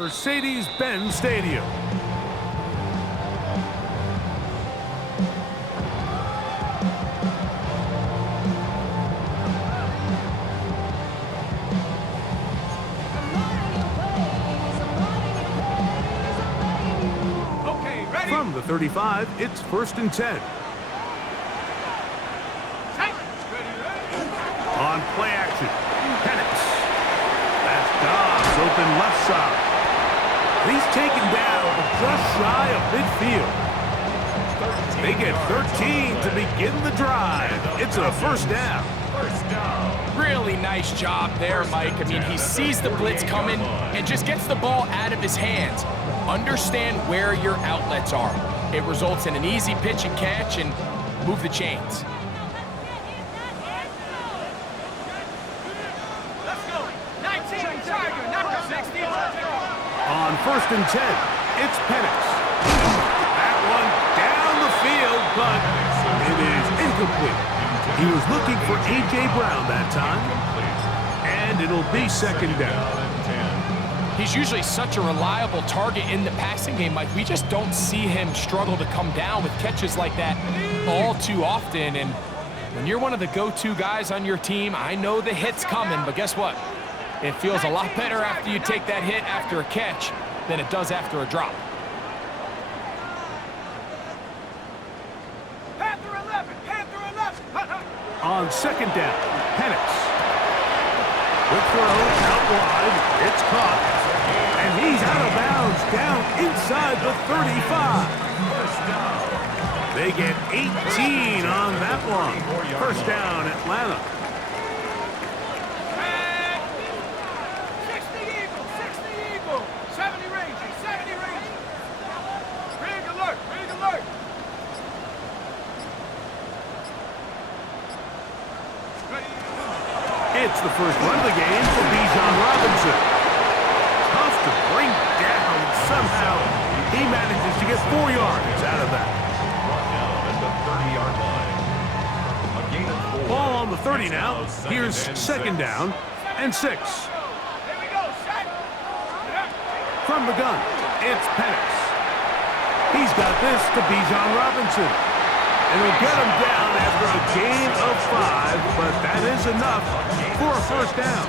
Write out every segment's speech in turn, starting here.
Mercedes-Benz Stadium. Okay, ready? From the 35, it's 1st and 10. On play action, Penix. That's Dobbs, open left side. He's taken down just shy of midfield. They get 13 to begin the drive. It's a 1st down. Really nice job there, Mike. I mean, he sees the blitz coming and just gets the ball out of his hands. Understand where your outlets are. It results in an easy pitch and catch and move the chains. On 1st and 10, it's Penix. That one down the field, but it is incomplete. He was looking for A.J. Brown that time, and it'll be 2nd down. He's usually such a reliable target in the passing game, Mike. We just don't see him struggle to come down with catches like that all too often. And when you're one of the go-to guys on your team, I know the hit's coming, but guess what? It feels a lot better after you take that hit after a catch than it does after a drop. Panther 11, Panther 11. On 2nd down, Penix. Quick throw, out wide, it's caught. And he's out of bounds, down inside the 35. They get 18 on that one. 1st down, Atlanta. 70 range, 70 range. Rig alert, rig alert. It's the first run of the game for Bijan Robinson. Tough to bring down. Somehow he manages to get 4 yards out of that. Ball on the 30 now. Here's 2nd down and 6. From the gun, it's Penix. He's got this to Bijan Robinson. And he'll get him down after a gain of 5, but that is enough for a 1st down.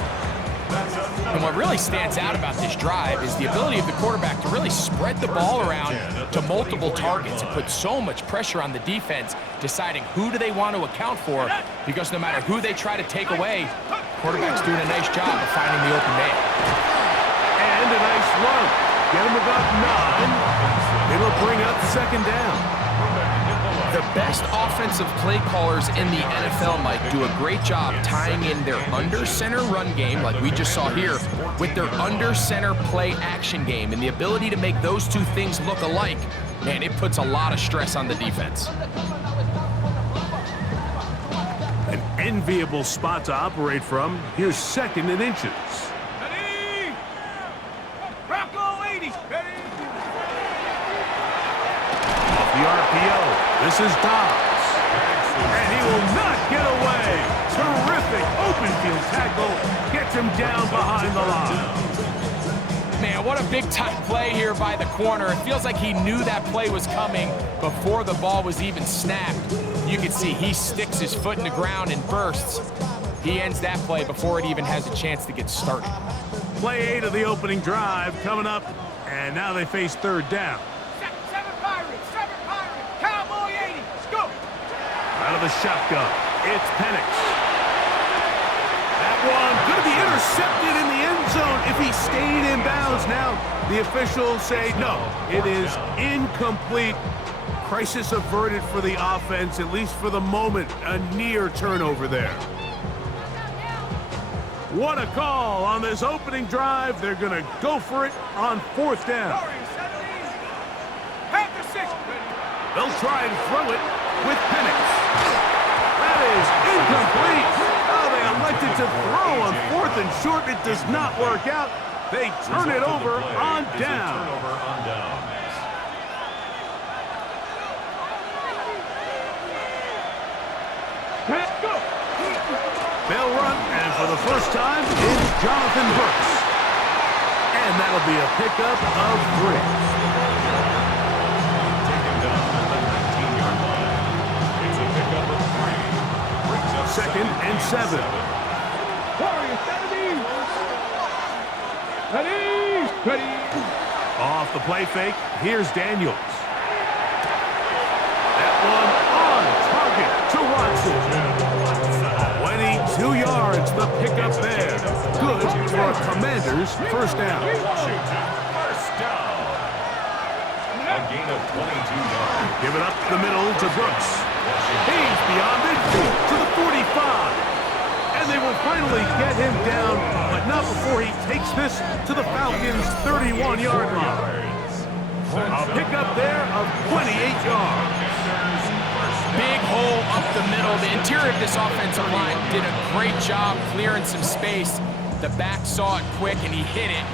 And what really stands out about this drive is the ability of the quarterback to really spread the ball around to multiple targets and put so much pressure on the defense, deciding who do they want to account for, because no matter who they try to take away, quarterback's doing a nice job of finding the open man. And a nice run. Get him about 9. It'll bring up 2nd down. The best offensive play callers in the NFL, Mike, do a great job tying in their under-center run game, like we just saw here, with their under-center play action game. And the ability to make those two things look alike, man, it puts a lot of stress on the defense. An enviable spot to operate from. Here's 2nd and inches. Ready? Bronco 80. Ready? Off the RPO. This is Dobbs. And he will not get away. Terrific open field tackle. Gets him down behind the line. Man, what a big-time play here by the corner. It feels like he knew that play was coming before the ball was even snapped. You can see he sticks his foot in the ground and bursts. He ends that play before it even has a chance to get started. Play 8 of the opening drive coming up. And now they face 3rd down. Out of the shotgun, it's Penix. That one going to be intercepted in the end zone if he stayed in bounds. Now the officials say no, it is incomplete. Crisis averted for the offense, at least for the moment. A near turnover there. What a call on this opening drive. They're going to go for it on 4th down. They'll try and throw it with Penix. That is incomplete. Oh, they elected to throw on 4th and short. It does not work out. They turn it over on down. They'll run, and for the first time, it's Jonathan Brooks. And that'll be a pickup of 3. Taken down at the 19-yard line. It's a pickup of 3. Brings up 2nd and 7. Off the play fake, here's Daniels. That one on target to Watson. 22 yards, the pickup there. Good for a Commanders first down. First down. A gain of 22 yards. Give it up the middle to Brooks. He's beyond midfield to the 45. And they will finally get him down, but not before he takes this to the Falcons' 31-yard line. A pickup there of 28 yards. Big hole up the middle. The interior of this offensive line did a great job clearing some space. The back saw it quick, and he hit it.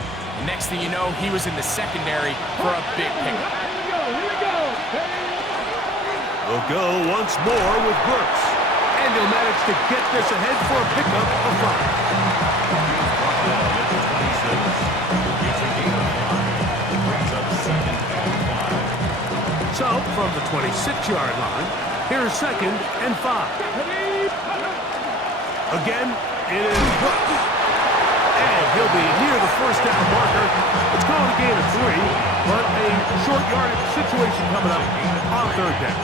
The next thing you know, he was in the secondary for a big pickup. We'll go once more with Brooks. And he'll manage to get this ahead for a pickup of 5. So, from the 26-yard line, here's 2nd and 5. Again, it is Brooks. And he'll be near the first down marker. It's called a gain of 3, but a short yardage situation coming up on 3rd down.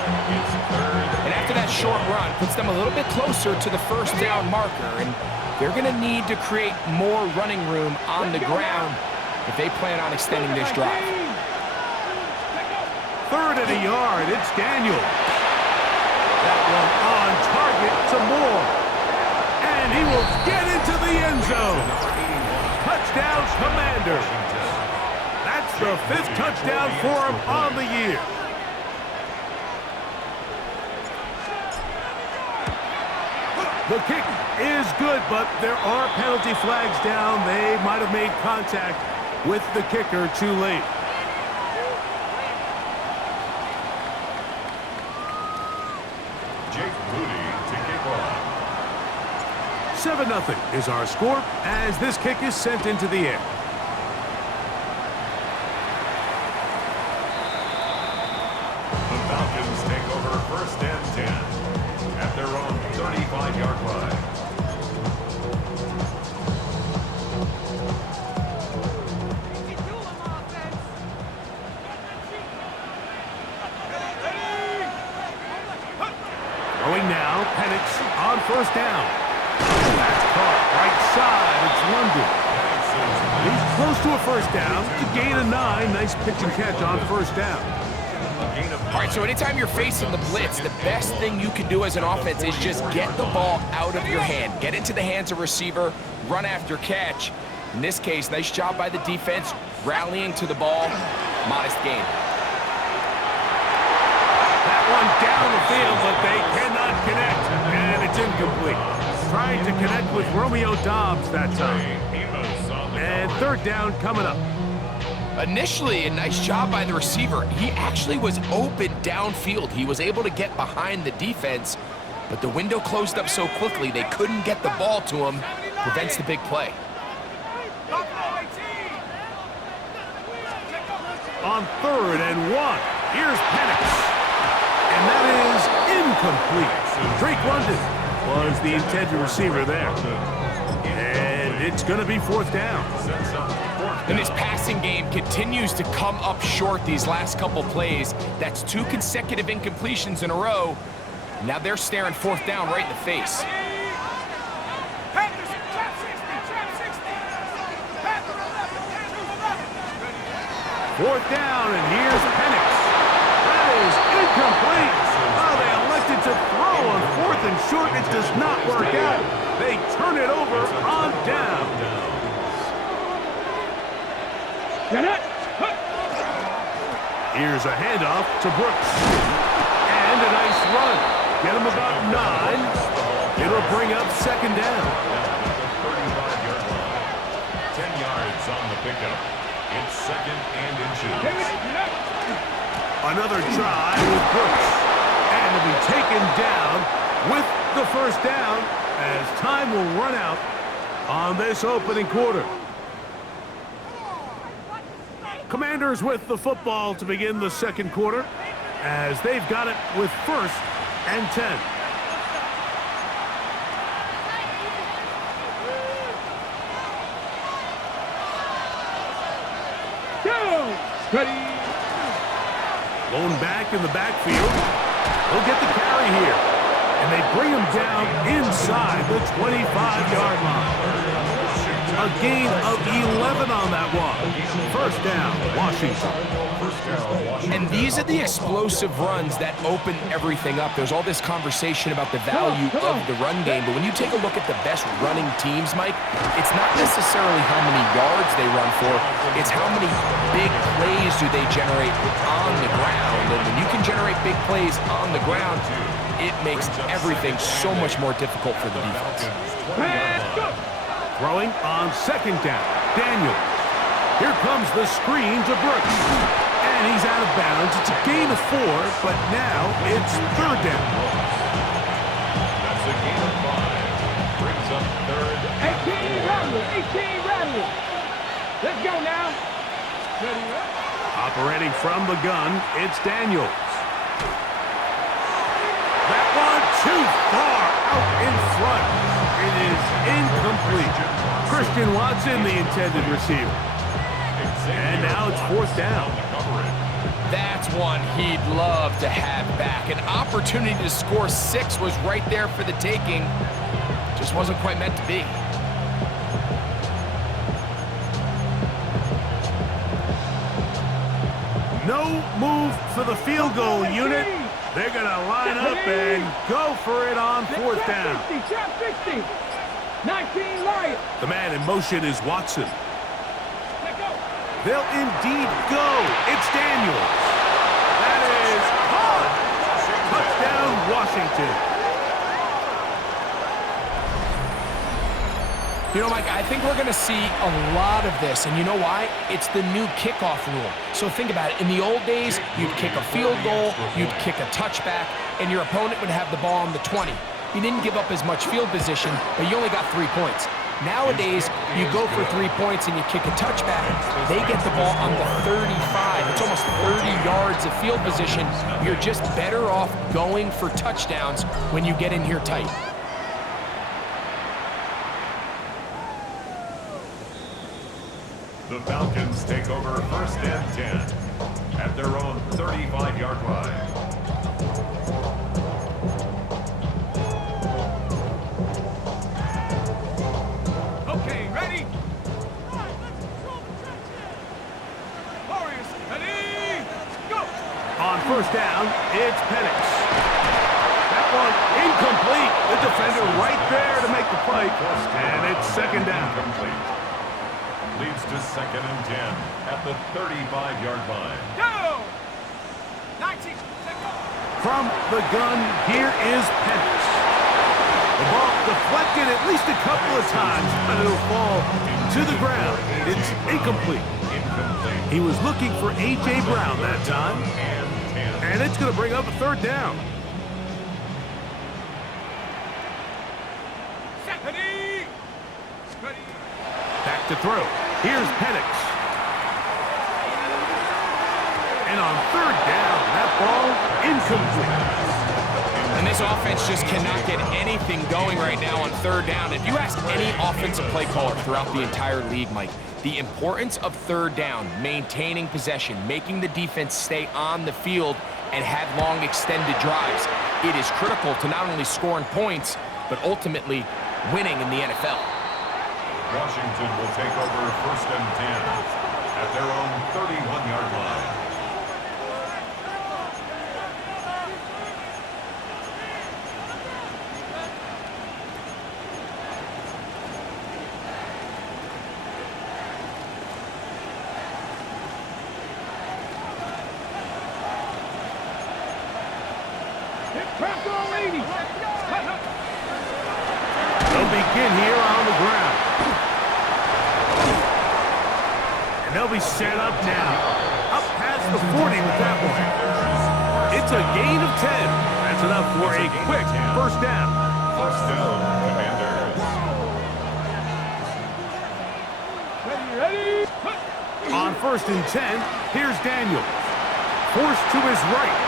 And after that short run, puts them a little bit closer to the first down marker, and they're going to need to create more running room on the ground if they plan on extending this drive. 3rd and a yard, it's Daniels. That one on target to Moore. And he will get into the end zone. Touchdown, Commanders. That's the 5th touchdown for him on the year. The kick is good, but there are penalty flags down. They might have made contact with the kicker too late. Jake Moody to kick off. 7-0 is our score as this kick is sent into the air. The Falcons take over 1st and 10 at their own 35-yard line. Throwing now, Penix on 1st down. That's caught right side. It's London. He's close to a 1st down. To gain a 9. Nice pitch and catch on 1st down. All right, so anytime you're facing the blitz, the best thing you can do as an offense is just get the ball out of your hand. Get into the hands of receiver, run after catch. In this case, nice job by the defense, rallying to the ball. Modest gain. That one down the field, but they cannot connect. And it's incomplete. Trying to connect with Romeo Doubs that time. And 3rd down coming up. Initially, a nice job by the receiver. He actually was open downfield. He was able to get behind the defense, but the window closed up so quickly they couldn't get the ball to him. Prevents the big play. On 3rd and 1, here's Penix. And that is incomplete. Drake London was the intended receiver there. And it's going to be 4th down. And this passing game continues to come up short these last couple plays. That's 2 consecutive incompletions in a row. Now they're staring 4th down right in the face. Fourth down, and here's Penix. That is incomplete. Oh, they elected to throw on 4th and short. It does not work out. They turn it over on down. Here's a handoff to Brooks. And a nice run. Get him about 9. It'll bring up 2nd down. 35-yard line. 10 yards on the pickup. It's 2nd and inches. Another try with Brooks. And it'll be taken down with the 1st down as time will run out on this opening quarter. Commanders with the football to begin the second quarter as they've got it with 1st and 10. Ready. Going back in the backfield. He'll get the carry here. And they bring him down inside the 25-yard line. A gain of 11 on that one. 1st down, Washington. And these are the explosive runs that open everything up. There's all this conversation about the value of the run game, but when you take a look at the best running teams, Mike, it's not necessarily how many yards they run for, it's how many big plays do they generate on the ground. And when you can generate big plays on the ground, it makes everything so much more difficult for the defense. Throwing on 2nd down, Daniels. Here comes the screen to Brooks. And he's out of bounds. It's a gain of 4, but now it's 3rd down. That's a gain of 5. Brings up 3rd. 18 rattle. 18 rattle. Let's go now. Ready, Operating from the gun, it's Daniels. That one too far out in front. It is incomplete. Christian Watson, the intended receiver. And now it's 4th down. That's one he'd love to have back. An opportunity to score 6 was right there for the taking. Just wasn't quite meant to be. No move for the field goal unit. They're going to line up and go for it on 4th down. 60. 19 Lions. The man in motion is Watson. Let go. They'll indeed go. It's Daniels. That is caught. Touchdown, Washington. You know, Mike, I think we're going to see a lot of this, and you know why? It's the new kickoff rule. So think about it. In the old days, you'd kick a field goal, you'd kick a touchback, and your opponent would have the ball on the 20. You didn't give up as much field position, but you only got 3 points. Nowadays, you go for 3 points and you kick a touchback. They get the ball on the 35. It's almost 30 yards of field position. You're just better off going for touchdowns when you get in here tight. The Falcons take over 1st and 10 at their own 35-yard line. Okay, ready? Warriors, ready? Go! On 1st down, it's Penix. That one incomplete. The defender right there to make the play. And it's 2nd down. Complete. Leads to 2nd and 10 at the 35-yard line. Go! 19. Let go. From the gun, here is Penix. The ball deflected at least a couple of times, but it'll fall to the ground. It's incomplete. He was looking for A.J. Brown that time. And it's going to bring up a 3rd down. Ready? Ready? Back to throw. Here's Penix. And on 3rd down, that ball incomplete. And this offense just cannot get anything going right now on 3rd down. If you ask any offensive play caller throughout the entire league, Mike, the importance of 3rd down, maintaining possession, making the defense stay on the field and have long extended drives, it is critical to not only scoring points, but ultimately winning in the NFL. Washington will take over 1st and 10 at their own 31-yard line. They'll begin here on the ground. And they'll be set up now. Up past the 40 with that one. It's a gain of 10. That's enough for a quick 1st down. 1st down, Commanders. Ready? On 1st and 10, here's Daniels. Forced to his right.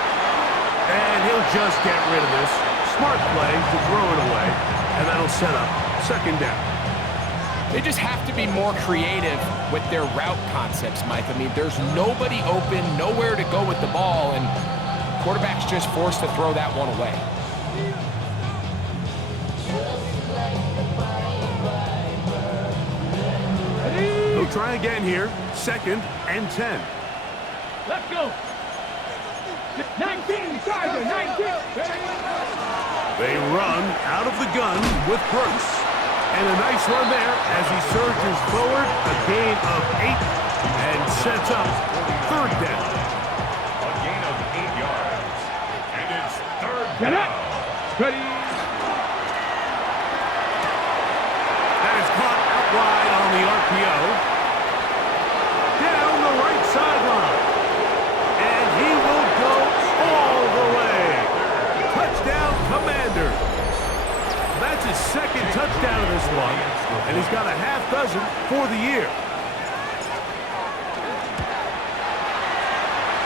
And he'll just get rid of this. Smart play to throw it away. And that'll set up 2nd down. They just have to be more creative with their route concepts, Mike. I mean, there's nobody open, nowhere to go with the ball, and quarterback's just forced to throw that one away. He'll try again here. 2nd and 10. Let's go. 19, Charger, 19. They run out of the gun with Brooks. And a nice run there as he surges forward, a gain of 8, and sets up 3rd down. A gain of 8 yards. And it's 3rd Get up. down. Ready. That is caught out wide on the RPO. Down the right sideline. And he will go all the way. Touchdown, Commanders. That's his 2nd touchdown of this one, and he's got a half dozen for the year.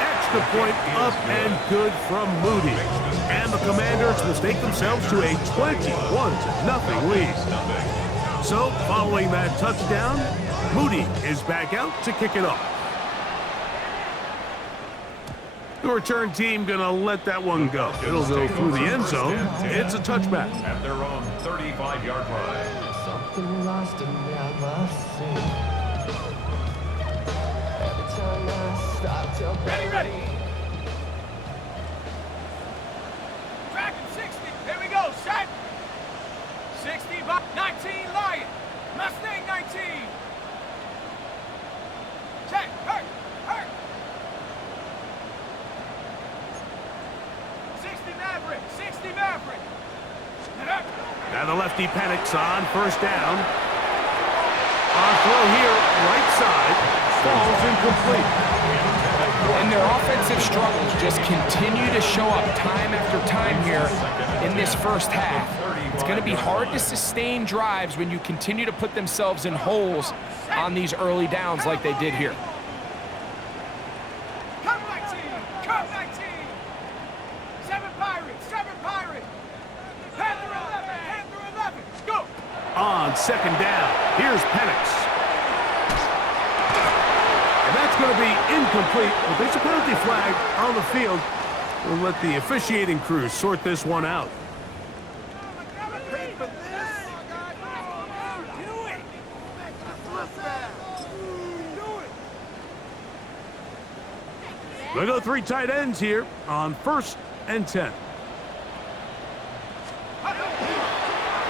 Extra point up and good from Moody. And the Commanders will stake themselves to a 21-0 lead. So, following that touchdown, Moody is back out to kick it off. The return team gonna let that one go. It'll go through the end zone. It's a touchback. At their own 35-yard line. Something lost in my every time I stop to Ready. Tracking 60. Here we go. Set. 60 by 19 Lion. Mustang 19. Check. Hurt. 60 Maverick. Now the lefty panics on 1st down. On throw here, right side, falls incomplete. And their offensive struggles just continue to show up time after time here in this first half. It's going to be hard to sustain drives when you continue to put themselves in holes on these early downs like they did here. Come 19. 7 Pirates. Panther 11. Go. On 2nd down, here's Penix. And that's going to be incomplete. But there's a penalty flag on the field. We'll let the officiating crew sort this one out. They go 3 tight ends here on 1st and 10.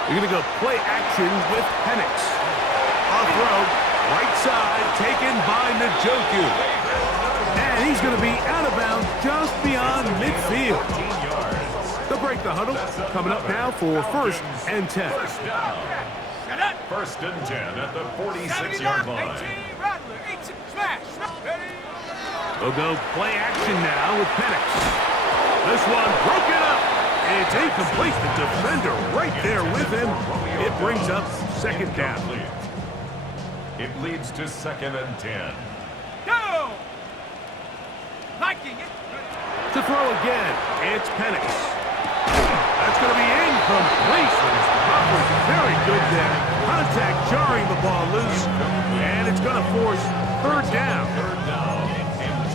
You're going to go play action with Penix. Off road, right side, taken by Njoku. And he's going to be out of bounds just beyond midfield. They'll break the huddle. Coming up now for 1st and 10. 1st and 10 at the 46-yard line. 18 Rattler. 18 smash. Ready. We'll go play action now with Penix. This one broken up. It's incomplete. The defender right there with him. It brings up 2nd down. It leads to 2nd and 10. Go. Liking it. To throw again, it's Penix. That's going to be incomplete. Coverage very good there. Contact jarring the ball loose. And it's going to force 3rd down.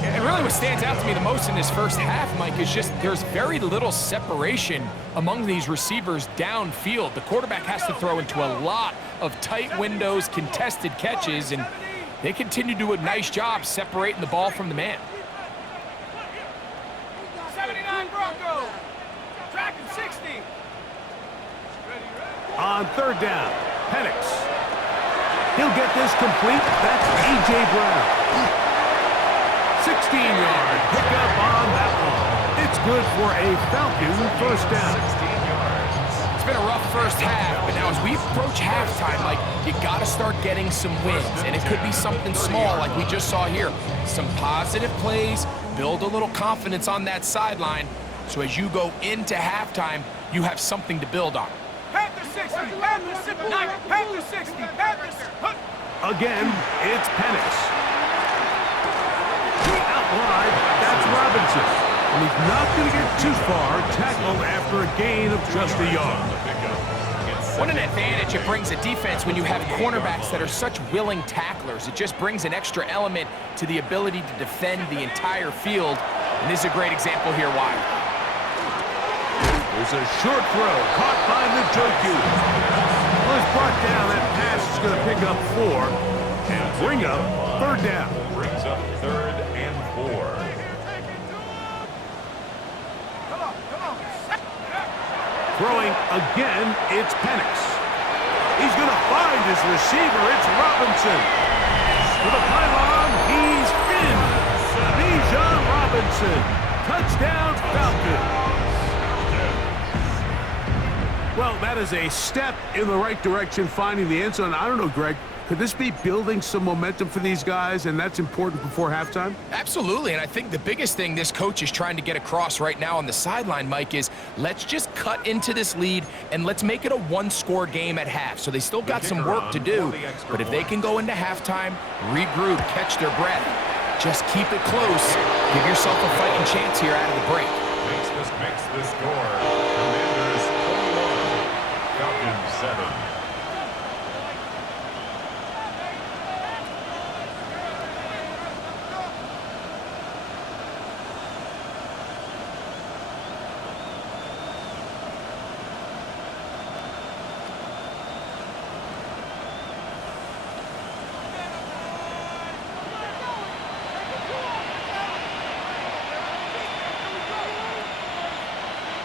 And really what stands out to me the most in this first half, Mike, is just there's very little separation among these receivers downfield. The quarterback has to throw into a lot of tight windows, contested catches, and they continue to do a nice job separating the ball from the man. 79 Broncos. Tracking 60. On 3rd down, Penix. He'll get this complete. That's A.J. Brown. 16-yard pickup on that one. It's good for a Falcon 1st down. It's been a rough first half, but now as we approach halftime, like, you got to start getting some wins, and it could be something small like we just saw here. Some positive plays, build a little confidence on that sideline, so as you go into halftime, you have something to build on. Panther 60. Panther 60. Panther 60. Panther 60. Again, it's Penix. wide, that's Robinson. And he's not going to get too far, tackled after a gain of just a yard. What an advantage it brings a defense when you have cornerbacks that are such willing tacklers. It just brings an extra element to the ability to defend the entire field. And this is a great example here why. There's a short throw caught by Njoku. Well, it's brought down. That pass is going to pick up 4 and bring up 3rd down. Brings up 3rd and 4. Throwing again, it's Penix. He's going to find his receiver. It's Robinson. To the pylon, he's in. Bijan Robinson. Touchdown, Falcons. Well, that is a step in the right direction, finding the end zone. I don't know, Greg. Could this be building some momentum for these guys, and that's important before halftime? Absolutely, and I think the biggest thing this coach is trying to get across right now on the sideline, Mike, is let's just cut into this lead and let's make it a one-score game at half. So they still got some work to do, but if they can go into halftime, regroup, catch their breath, just keep it close, give yourself a fighting chance here out of the break. Makes the score. Commanders 21, Falcons 7.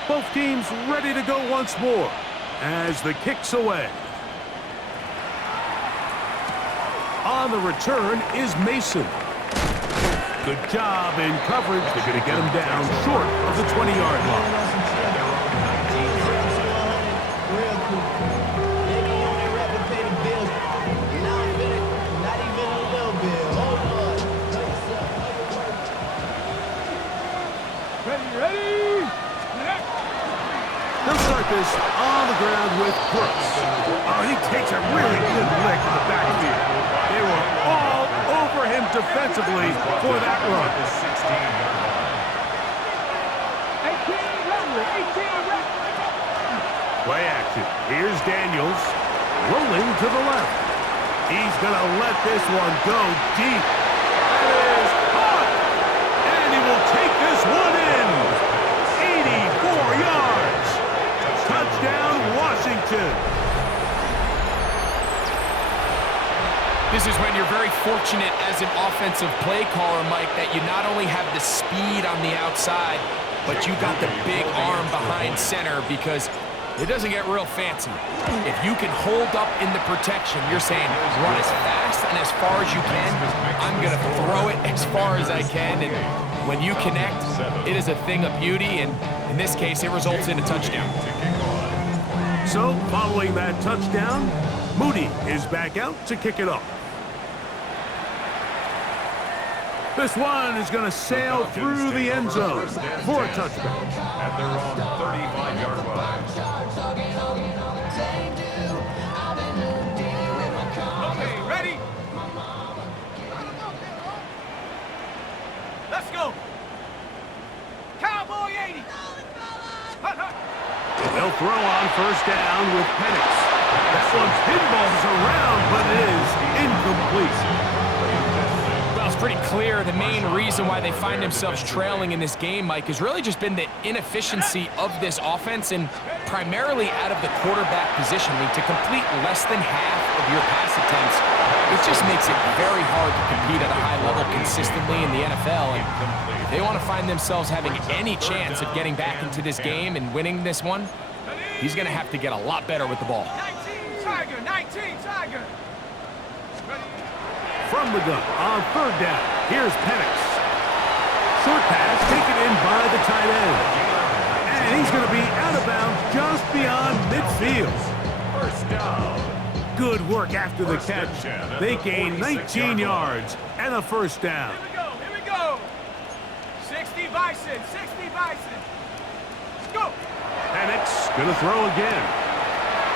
Both teams ready to go once more as the kick's away. On the return is Mason. Good job in coverage. They're going to get him down short of the 20-yard line. They'll start this on the ground with Brooks. Oh, he takes a really good lick in the backfield. They were all over him defensively for that run. Play action. Here's Daniels. Rolling to the left. He's going to let this one go deep. That is caught. And he will take this one in. 84 yards. Touchdown, Washington. This is when you're very fortunate as an offensive play caller, Mike, that you not only have the speed on the outside, but you got the big arm behind center, because it doesn't get real fancy. If you can hold up in the protection, you're saying run as fast and as far as you can. I'm going to throw it as far as I can, and when you connect, it is a thing of beauty, and in this case, it results in a touchdown. So, following that touchdown, Moody is back out to kick it off. This one is going to sail through the end zone for a touchdown. At their own 35-yard line. Okay, ready? Let's go. Cowboy 80. Hut, hut. They'll throw on first down with Penix. That one pinballs around, but it is incomplete. Well, it's pretty clear the main reason why they find themselves trailing in this game, Mike, has really just been the inefficiency of this offense, and primarily out of the quarterback position. I mean, to complete less than half of your pass attempts, it just makes it very hard to compete at a high level consistently in the NFL. And if they want to find themselves having any chance of getting back into this game and winning this one, he's going to have to get a lot better with the ball. 19 Tiger, 19 Tiger. From the gun on third down, here's Penix. Short pass taken in by the tight end. And he's going to be out of bounds just beyond midfield. First down. Good work after the catch. They gain 19 yards and a first down. Here we go. 60 Bison, 60 Bison. Go. Penix going to throw again.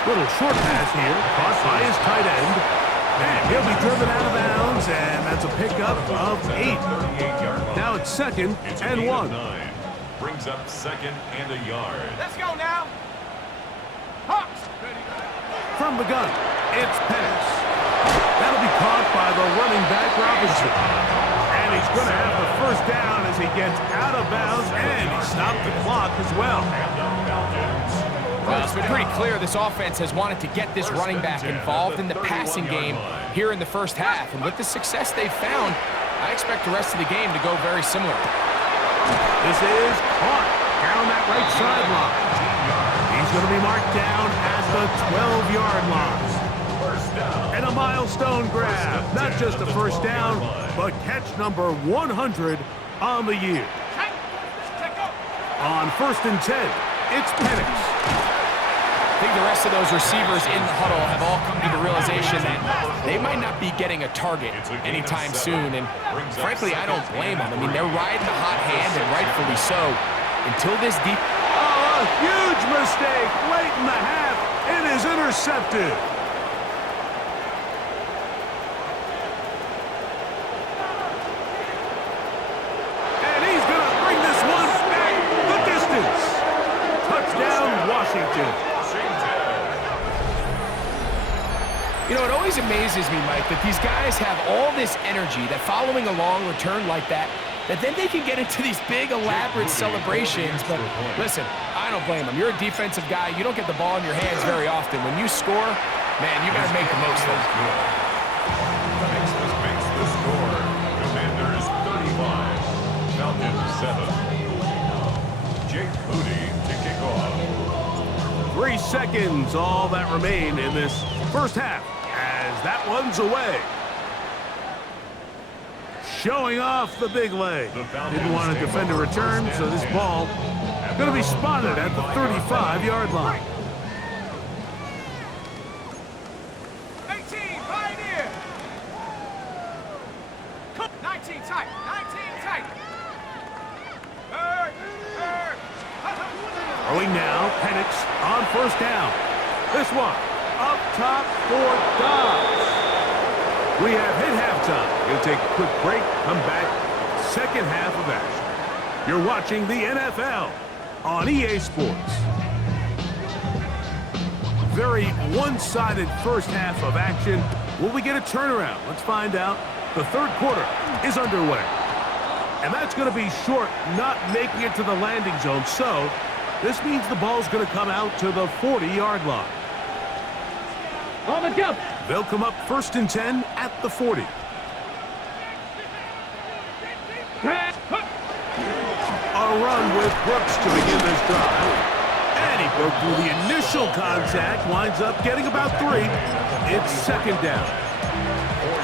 Little short pass here, caught by his tight end. And he'll be driven out of bounds, and that's a pickup of 8. Now it's It's second It's a and gain of 1. 9. Brings up second and a yard. Let's go now. Hawks. Ready. From the gun, it's Penix. That'll be caught by the running back Robinson. And he's going to have the first down as he gets out of bounds, and he stopped the clock as well. And the Falcons. Well, it's been pretty clear this offense has wanted to get this running back involved in the passing game here in the first half. And with the success they've found, I expect the rest of the game to go very similar. This is caught down that right sideline. He's going to be marked down at the 12-yard line. First down. And a milestone grab. Not just a first down, but catch number 100 on the year. Check up. On 1st and 10, it's Penix. I think the rest of those receivers in the huddle have all come to the realization that they might not be getting a target anytime soon. And frankly, I don't blame them. I mean, they're riding the hot hand, and rightfully so, until this deep... Oh, a huge mistake late in the half. It is intercepted. And he's going to bring this one back the distance. Touchdown, Washington. You know, it always amazes me, Mike, that these guys have all this energy, that following a long return like that then they can get into these big, elaborate celebrations. But listen, I don't blame them. You're a defensive guy. You don't get the ball in your hands very often. When you score, man, you got to make the most of it. Makes the score. Commanders 35, Falcons 7. Jake Moody to kick off. 3 seconds, all that remain in this first half, as that one's away. Showing off the big leg. Didn't want to defend a return, so this ball going to be spotted at the 35-yard line. 18, Pioneer. 19 tight. 19 tight. Throwing now, Penix on first down. This one up top for Dobbs. We have hit halftime. We'll take a quick break, come back, second half of action. You're watching the NFL on EA Sports. Very one-sided first half of action. Will we get a turnaround? Let's find out. The third quarter is underway. And that's going to be short, not making it to the landing zone. So this means the ball's going to come out to the 40-yard line. On the jump. They'll come up 1st and 10 at the 40. A run with Brooks to begin this drive. And he broke through the initial contact, winds up getting about 3. It's second down.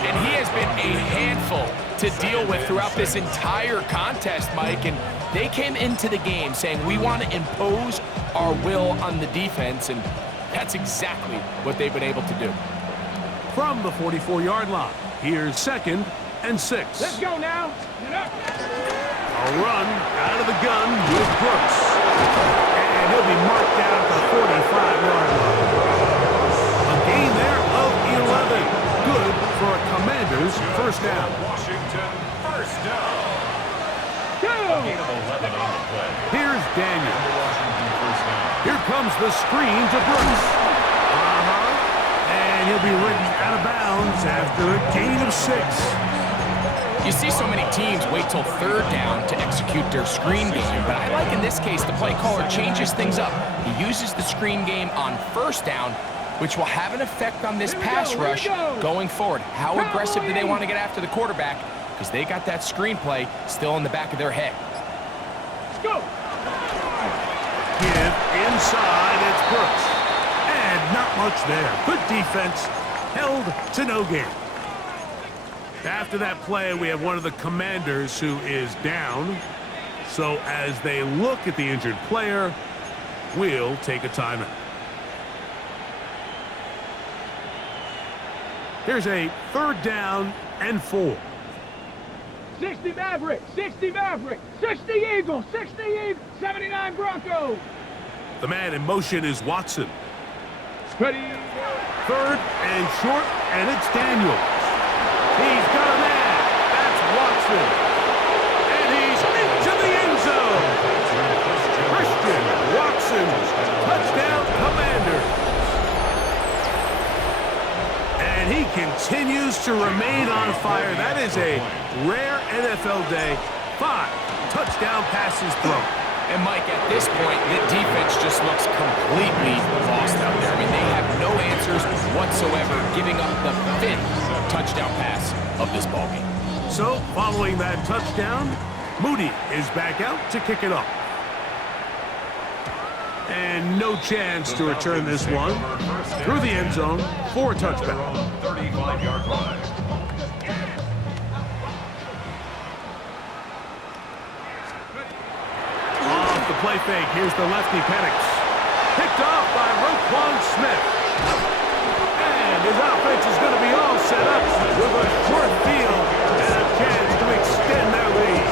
And he has been a handful to deal with throughout this entire contest, Mike. And they came into the game saying, we want to impose our will on the defense. And that's exactly what they've been able to do. From the 44-yard line, here's 2nd and 6. Let's go now. Get up. A run out of the gun with Brooks. And he'll be marked down at the 45-yard line. A gain there of 11. Good for a Commanders first down. Washington first down. Go. Gain of 11 on the play. Here's Daniel. Washington first down. Here comes the screen to Brooks. And he'll be ridden out of bounds after a gain of 6. You see so many teams wait till third down to execute their screen game, but I like in this case the play caller changes things up. He uses the screen game on first down, which will have an effect on this pass rush going forward. How aggressive do they want to get after the quarterback? Because they got that screen play still in the back of their head. Go. Give inside, it's Brooks. And not much there. Good defense, held to no gain. After that play, we have one of the Commanders who is down. So as they look at the injured player, we'll take a timeout. Here's a 3rd down and 4. 60 Maverick. 60 Maverick. 60 Eagle. 60 Eagle. 79 Bronco. The man in motion is Watson. Ready. 3rd and short, and it's Daniel. He's got a man. That's Watson. And he's continues to remain on fire. That is a rare NFL day. 5 touchdown passes thrown. And Mike, at this point, the defense just looks completely lost out there. I mean, they have no answers whatsoever, giving up the 5th touchdown pass of this ballgame. So, following that touchdown, Moody is back out to kick it off. And no chance to return this one through the end zone for a touchback. 35-yard line. Off the play fake, here's the lefty Penix. Picked off by Redzond Smith. And his offense is going to be all set up with a short field and a chance to extend their lead.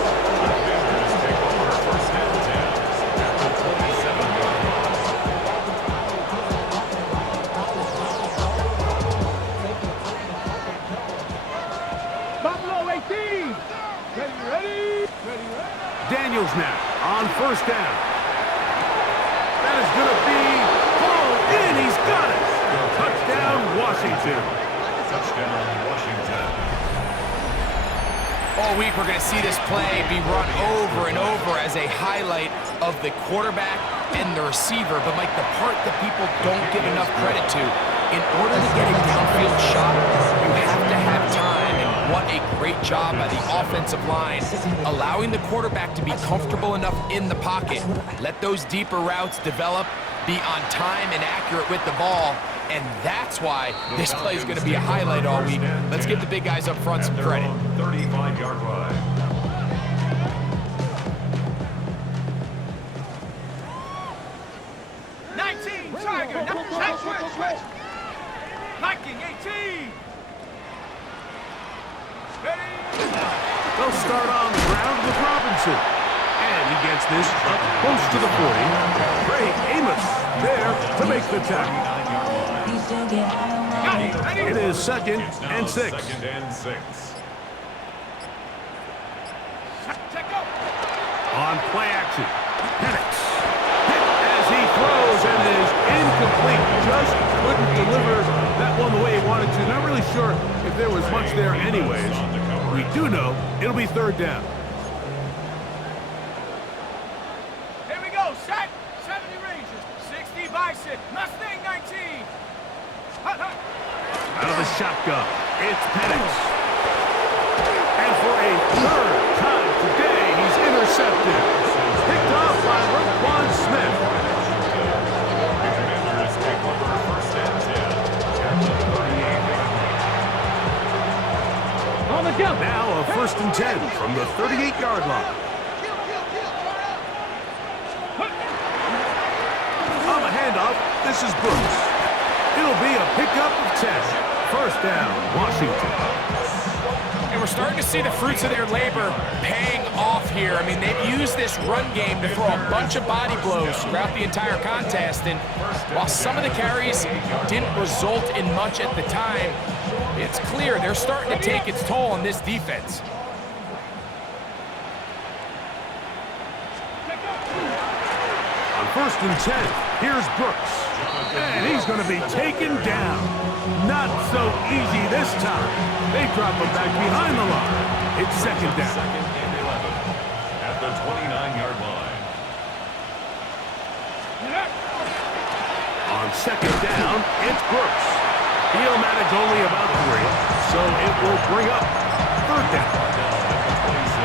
Take over first and 10 at the 27-yard line. Buffalo 18. Ready. Daniels now on first down. That is going to be hauled in. He's got it. Touchdown, Washington. Touchdown, Washington. All week, we're going to see this play be run over and over as a highlight of the quarterback and the receiver. But, Mike, the part that people don't give enough credit to, in order to get a downfield shot, you have to have time. And what a great job by the offensive line, allowing the quarterback to be comfortable enough in the pocket. Let those deeper routes develop, be on time and accurate with the ball. And that's why this play is going to be a highlight all week. Let's give the big guys up front some credit. 35-yard line. Tiger. Switch. Viking 18. Ready. They'll start on the ground with Robinson. And he gets this up close to the 40. Ray Amos there to make the tackle. It is second and 6. Second and 6. On play action, Penix hit as he throws and is incomplete. Just couldn't deliver that one the way he wanted to. Not really sure if there was much there anyways. We do know it'll be third down. Here we go. Set. 70 Rangers. 60 Bison. Mustang 19. Hut. Out of the shotgun, it's Penix. And for a third time today, he's intercepted. Picked off by Redzond Smith. The Commanders take over first and 10 at the 38-yard line. On the jump. Now a first and 10 from the 38-yard line. On the handoff, this is Brooks. It'll be a pickup of 10. First down, Washington. And we're starting to see the fruits of their labor paying off here. I mean, they've used this run game to throw a bunch of body blows throughout the entire contest. And while some of the carries didn't result in much at the time, it's clear they're starting to take its toll on this defense. On first and 10, here's Brooks. And he's going to be taken down. Not so easy this time. They drop him back behind the line. It's second down. Second and 11 at the 29-yard line. On second down, it's Brooks. He'll manage only about 3, so it will bring up third down.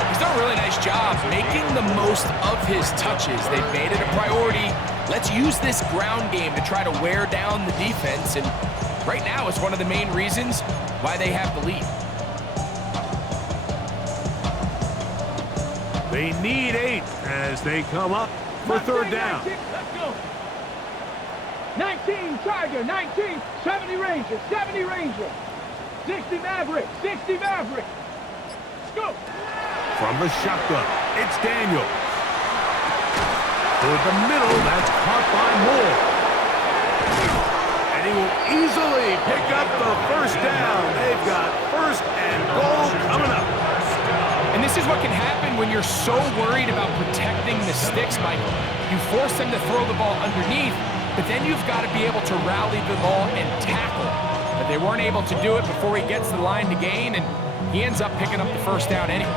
He's done a really nice job making the most of his touches. They've made it a priority. Let's use this ground game to try to wear down the defense, and right now it's one of the main reasons why they have the lead. They need 8 as they come up for third down. Let's go. 19 Tiger, 19, 70 Ranger, 70 Ranger. 60 Maverick, 60 Maverick. Let's go. From the shotgun, it's Daniel. Toward the middle, that's caught by Moore. And he will easily pick up the first down. They've got first and goal coming up. And this is what can happen when you're so worried about protecting the sticks, Michael. You force them to throw the ball underneath, but then you've got to be able to rally the ball and tackle. but they weren't able to do it before he gets the line to gain, and he ends up picking up the first down anyway.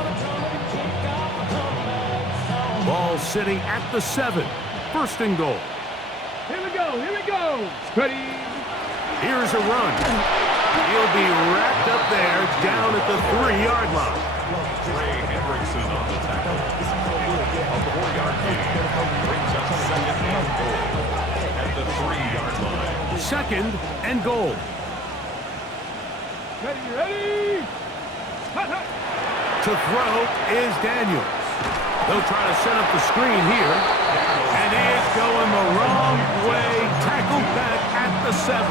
Ball sitting at the 7. First and goal. Here we go, here we go. Ready. Here's a run. He'll be wrapped up there down at the 3-yard line. Trey Hendrickson on the tackle. A 4-yard gain brings up second and goal at the 3-yard line. Second and goal. Ready, ready. Hut, hut. To throw is Daniels. They'll try to set up the screen here. And he is going the wrong way. Tackled back at the 7.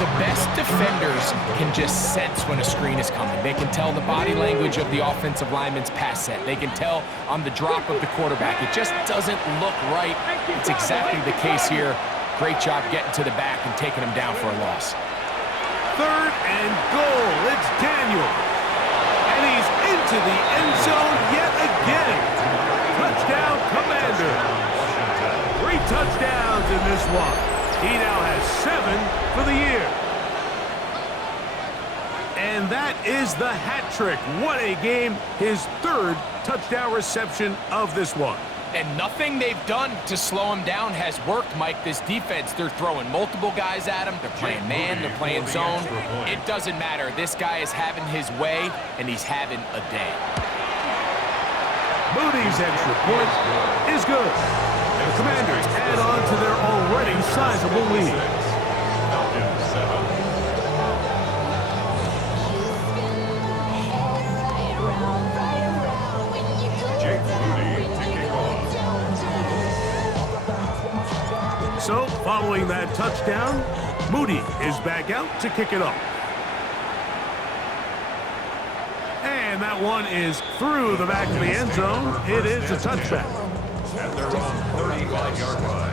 The best defenders can just sense when a screen is coming. They can tell the body language of the offensive lineman's pass set. They can tell on the drop of the quarterback. It just doesn't look right. It's exactly the case here. Great job getting to the back and taking him down for a loss. Third and goal. It's Daniels. And he's into the end zone yet again. Touchdown, Commanders. 3 touchdowns in this one. He now has 7 for the year. And that is the hat trick. What a game. His 3rd touchdown reception of this one. And nothing they've done to slow him down has worked, Mike. This defense, they're throwing multiple guys at him. They're playing man, they're playing zone. It doesn't matter. This guy is having his way, and he's having a day. Moody's extra point is good. The Commanders add on to their already sizable lead. Falcons 7. So, following that touchdown, Moody is back out to kick it off. And that one is through the back of the end zone. It is a touchback. At their own 35-yard line.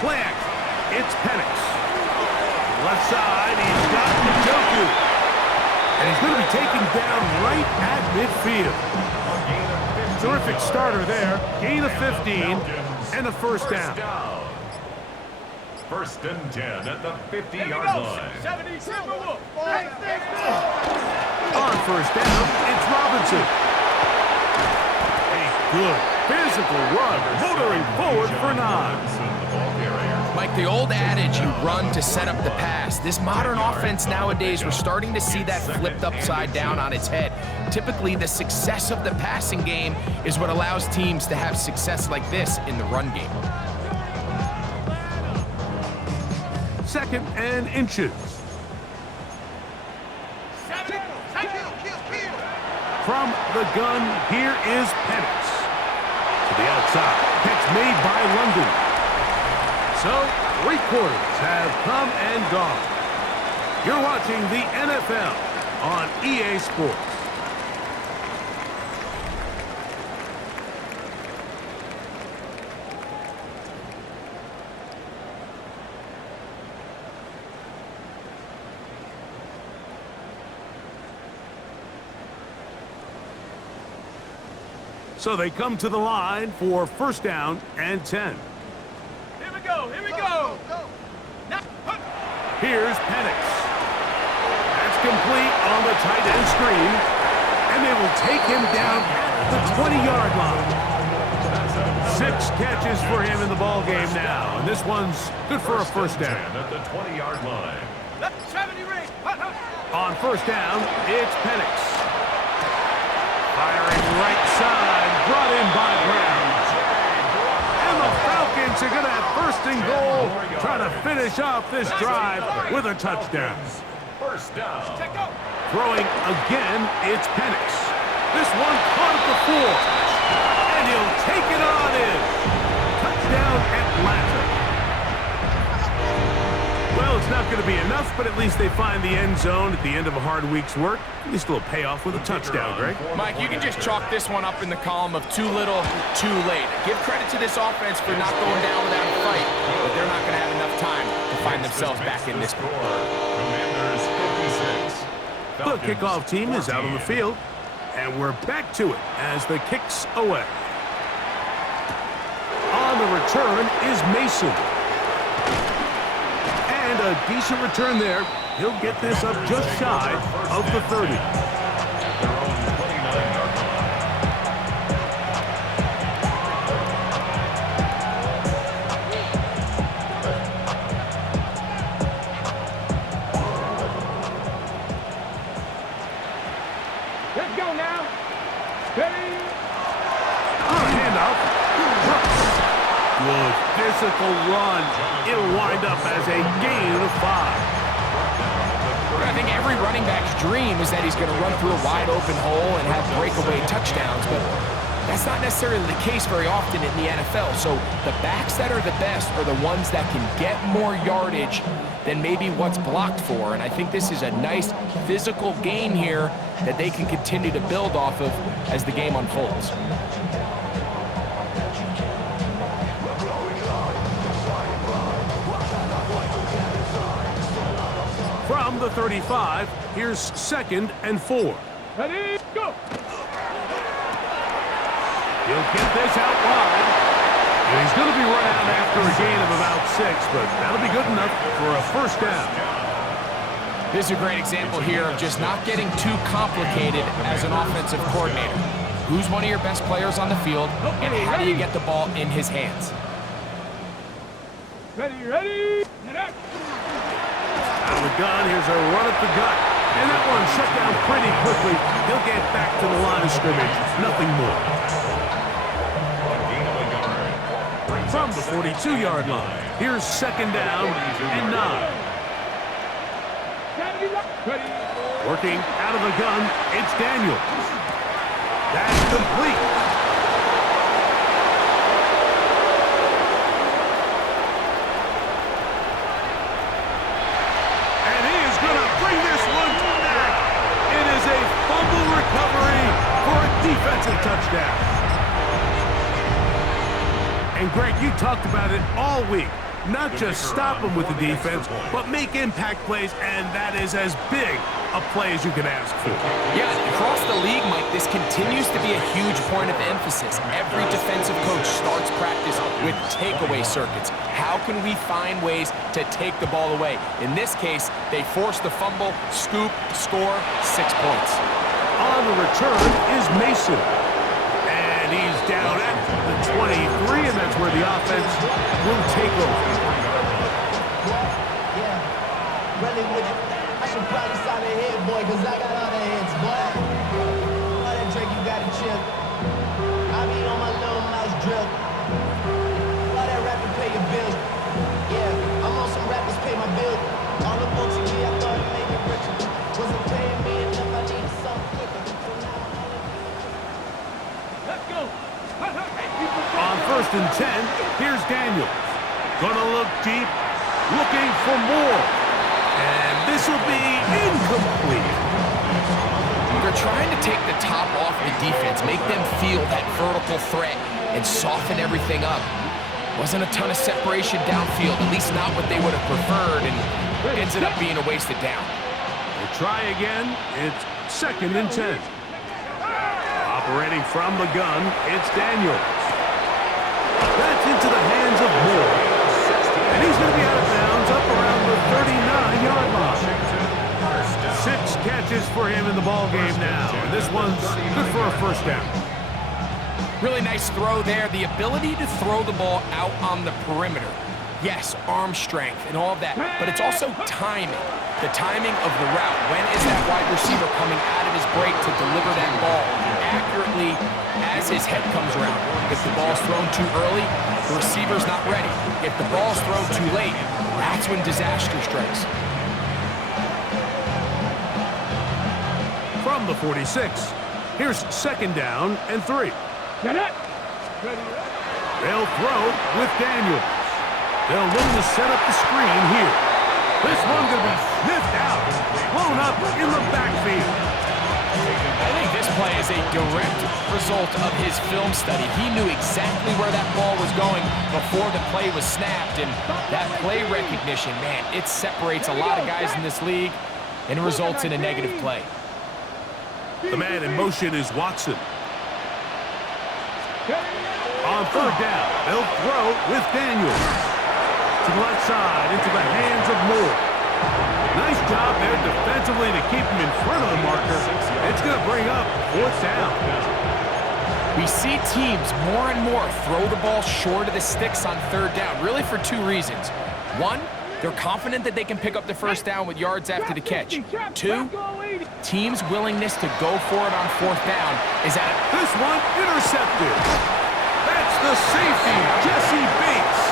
Play action. It's Penix. Left side, he's got Njoku. And he's going to be taken down right at midfield. Terrific starter there. Gain of 15 and a first down. First and 10 at the 50-yard line. 72. On first down, it's Robinson. A good physical run, motoring forward for 9. Mike, the old adage, you run to set up the pass. This modern offense nowadays, we're starting to see that flipped upside down on its head. Typically, the success of the passing game is what allows teams to have success like this in the run game. Second and inches. From the gun, here is Penix. To the outside, catch made by London. So, 3 quarters have come and gone. You're watching the NFL on EA Sports. So they come to the line for first down and 10. Here we go, here we go. Here's Penix. That's complete on the tight end screen. And they will take him down at the 20-yard line. 6 catches for him in the ball game now. And this one's good for a first down. At the 20-yard line. 70 ring. On first down, it's Penix. Firing right side, brought in by Brown. And the Falcons are going to have first and goal, trying to finish off this drive with a touchdown. First down. Throwing again, it's Penix. This one caught at the 4. And he'll take it on in. Touchdown, Atlanta. Well, it's not going to be enough, but at least they find the end zone at the end of a hard week's work. At least a little payoff with a touchdown, Greg. Mike, you can just chalk this one up in the column of too little, too late. Give credit to this offense for not going down without a fight, but they're not going to have enough time to find themselves back in this score. Commanders 56. The kickoff team is out on the field. And we're back to it as the kick's away. On the return is Mason. And a decent return there. He'll get this up just shy of the 30. Their own 29-yard line. Let's go now. Ready? On a handoff. Good physical run. It'll wind up as a gain of 5. I think every running back's dream is that he's going to run through a wide open hole and have breakaway touchdowns, but that's not necessarily the case very often in the NFL. So the backs that are the best are the ones that can get more yardage than maybe what's blocked for, and I think this is a nice physical gain here that they can continue to build off of as the game unfolds. From the 35, here's 2nd and 4. Ready? Go. He'll get this out wide. And he's going to be run out after a gain of about 6, but that'll be good enough for a first down. This is a great example here of just not getting too complicated as an offensive coordinator. Who's one of your best players on the field, and how do you get the ball in his hands? Ready, ready. Out of the gun, here's a run at the gut. And that one shut down pretty quickly. He'll get back to the line of scrimmage. Nothing more. From the 42-yard line, here's 2nd down and 9. Working out of the gun, it's Daniels. That's complete. And he is going to bring this one back. It is a fumble recovery for a defensive touchdown. And Greg, you talked about it all week. Not just stop them with the defense, but make impact plays, and that is as big a play as you can ask for. Yeah, across the league, Mike, this continues to be a huge point of emphasis. Every defensive coach starts practice with takeaway circuits. How can we find ways to take the ball away? In this case, they force the fumble, scoop, score, 6 points. On the return is Mason. And he's down at the 23, and that's where the offense will take over. Yeah, running with it. I should probably sign a head, boy, because I got all the heads, boy. All that drink you got to chip. I be on my little mouse drip. All that rapping pay your bills. Yeah, I'm on some rappers pay my bills. All the on TV, I thought it made me richer. Wasn't paying me enough, I needed something quicker. So now I'm all in. Let's go. On 1st and 10, here's Daniels. Gonna look deep, looking for more. And this will be incomplete. They're trying to take the top off the defense, make them feel that vertical threat, and soften everything up. Wasn't a ton of separation downfield, at least not what they would have preferred, and ended up being a wasted down. We'll try again. It's 2nd and 10. Operating from the gun, it's Daniels. That's into the hands of Moore. And he's going to be out of bounds up around the 39-yard line. 6 catches for him in the ballgame now. And this one's good for a first down. Really nice throw there. The ability to throw the ball out on the perimeter. Yes, arm strength and all of that, but it's also timing. The timing of the route. When is that wide receiver coming out of his break to deliver that ball accurately as his head comes around? If the ball's thrown too early, the receiver's not ready. If the ball's thrown too late, that's when disaster strikes. From the 46, here's 2nd down and 3. They'll throw with Daniels. They'll look to set up the screen here. This one going to be sniffed out, blown up in the backfield. I think this play is a direct result of his film study. He knew exactly where that ball was going before the play was snapped, and that play recognition, man, it separates a lot of guys in this league and results in a negative play. The man in motion is Watson. On third down, they'll throw with Daniels. To the left side, into the hands of Moore. Nice job there defensively to keep him in front of the marker. It's going to bring up fourth down. We see teams more and more throw the ball short of the sticks on third down, really for two reasons. One, they're confident that they can pick up the first down with yards after the catch. Two, teams' willingness to go for it on fourth down is at this one intercepted. That's the safety, Jesse Bates.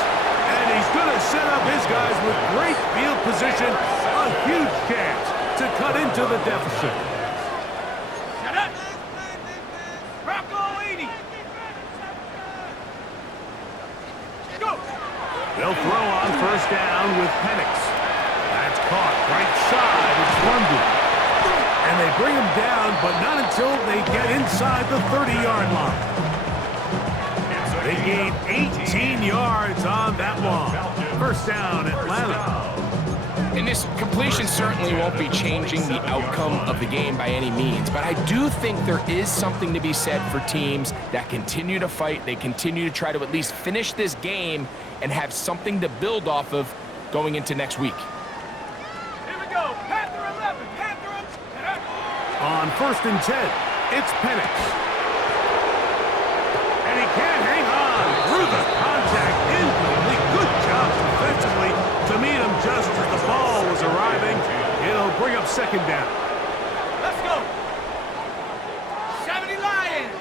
And he's going to set up his guys with great field position. A huge chance to cut into the deficit. Shut up. Bronco 80. Go. They'll throw on first down with Penix. That's caught right side. It's London. And they bring him down, but not until they get inside the 30-yard line. They gain 18 yards on that one. First down, Atlanta. And this completion certainly won't be changing the outcome of the game by any means, but I do think there is something to be said for teams that continue to fight. They continue to try to at least finish this game and have something to build off of going into next week. Here we go. Panther 11. Panther 11. On first and 10, it's Penix. And he can't hang on through the contact. Incomplete. Good job defensively to meet him just as the ball was arriving. It'll bring up second down. Let's go. 70 Lions.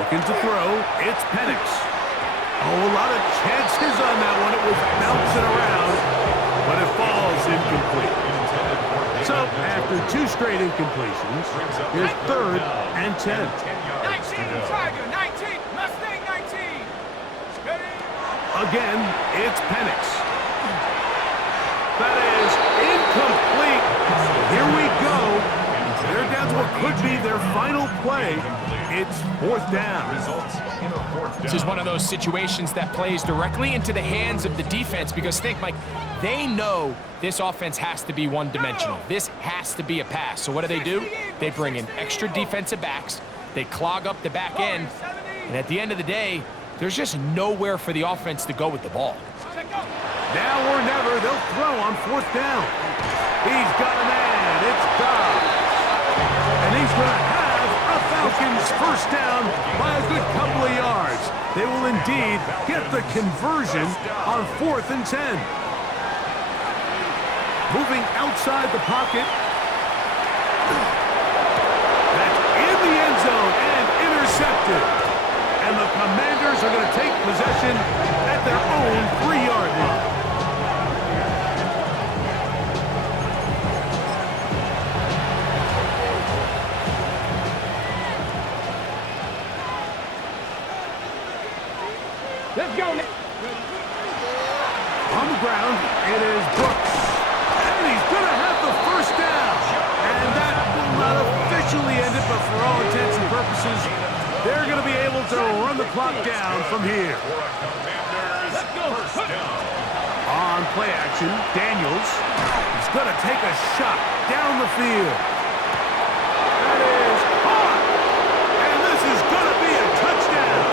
Looking to throw, it's Penix. Oh, a lot of chances on that one. It was bouncing around, but it falls incomplete. So, after two straight incompletions, here's third and 10. 19 Tiger. 19 Mustang 19. Ready? Again, it's Penix. That is incomplete. Here we go. They're down to what could be their final play. It's fourth down. This is one of those situations that plays directly into the hands of the defense because think, Mike, they know this offense has to be one-dimensional. This has to be a pass. So what do? They bring in extra defensive backs. They clog up the back end. And at the end of the day, there's just nowhere for the offense to go with the ball. Now or never, they'll throw on fourth down. He's got a man. It's Dobbs. And he's going to have a Falcons first down by a good couple of yards. They will indeed get the conversion on 4th and 10. Moving outside the pocket. That's in the end zone and intercepted. And the Commanders are going to take possession at their own 3-yard line. Let's go. On the ground, it is Brooks. And he's going to have the first down. And that will not officially end it, but for all intents and purposes, they're going to be able to run the clock down from here. Let's go. On play action, Daniels is going to take a shot down the field. That is caught. And this is going to be a touchdown.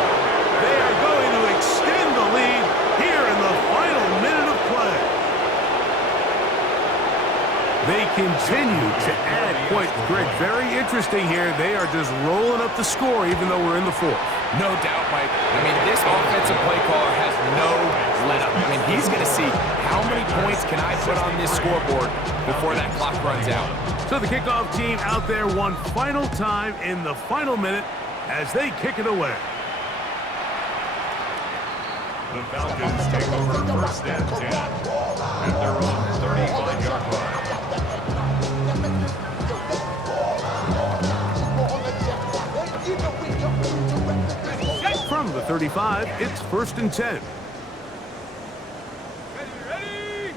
They are going to extend the lead here in the final minute of play. They continue to add points. Greg, very interesting here. They are just rolling up the score even though we're in the fourth. No doubt, Mike. I mean, this offensive play caller has no let-up. I mean, he's going to see how many points can I put on this scoreboard before that clock runs out. So the kickoff team out there one final time in the final minute as they kick it away. The Falcons take over first and 10 at their own 35-yard line. From the 35, it's first and 10. Ready.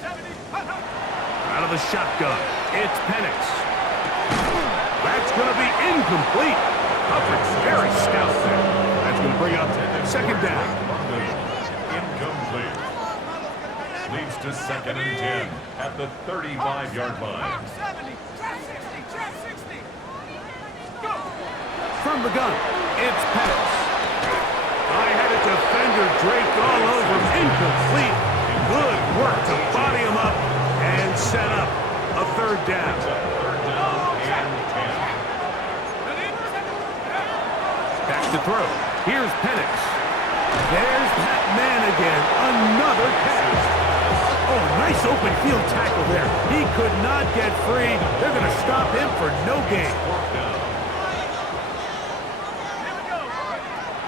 70. Out of the shotgun, it's Penix. That's going to be incomplete. Coverage very stout there. That's going to bring up second down. Incomplete. Leads to 2nd and 10 at the 35-yard line. Mark 70, trap 60, trap 60. Go. From the gun, it's Penix. I had a defender draped all over him. Incomplete. Good work to body him up and set up a 3rd down. Third down and 10. Back to throw. Here's Penix. There's that man again. Another catch. Oh, nice open field tackle there. He could not get free. They're going to stop him for no gain. 4th down.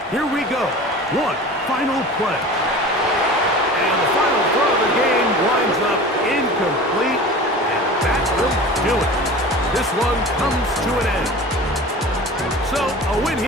Here we go. One final play. And the final throw of the game winds up incomplete. And that will do it. This one comes to an end. So, a win here.